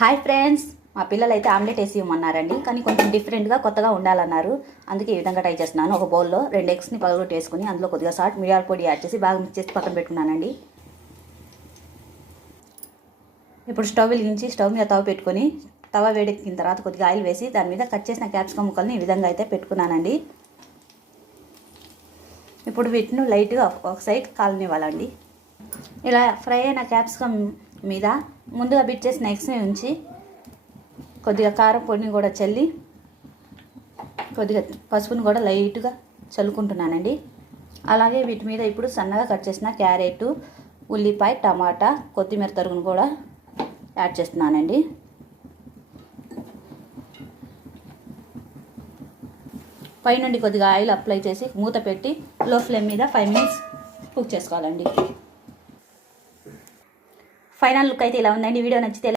Hi friends, మా పిల్లలు అయితే ఆమ్లెట్ వేసి ఇవ్వమన్నారండి. కానీ కొంచెం డిఫరెంట్గా కొత్తగా ఉండాలన్నారు. అందుకే ఈ విధంగా ట్రై చేస్తున్నాను. ఒక బౌల్లో 2 ఎగ్స్ని పగలగొట్టి వేసుకుని అందులో కొద్దిగా సాల్ట్, మిరియాల పొడి యాడ్ చేసి బాగా మిక్స్ చేసి పక్కన పెట్టుకున్నానండి. ఇప్పుడు స్టవ్ వెలిగించి స్టవ్ మీద తవ పెట్టుకొని తవ వేడెక్కిన తర్వాత కొద్దిగా ఆయిల్ వేసి దాని మీద కట్ చేసిన క్యాప్సికమ్ ముక్కల్ని ఈ విధంగా అయితే పెట్టుకున్నానండి. ఇప్పుడు వీటిని లైట్గా ఒక సైడ్ కాలనివ్వాలండి. ఇలా ఫ్రై అయిన క్యాప్సికమ్ మీద ముందుగా బిట్ చేసిన ఎగ్స్ని ఉంచి కొద్దిగా కారం పొడిని కూడా చల్లి కొద్దిగా పసుపుని కూడా లైట్గా చల్లుకుంటున్నానండి. అలాగే వీటి మీద ఇప్పుడు సన్నగా కట్ చేసిన క్యారెట్, ఉల్లిపాయ, టమాటా, కొత్తిమీర తరుగును కూడా యాడ్ చేస్తున్నానండి. పైనుండి కొద్దిగా ఆయిల్ అప్లై చేసి మూత పెట్టి లో ఫ్లేమ్ మీద 5 మినిట్స్ కుక్ చేసుకోవాలండి. ఫైనల్ లుక్ అయితే ఇలా ఉందండి. వీడియో నచ్చితే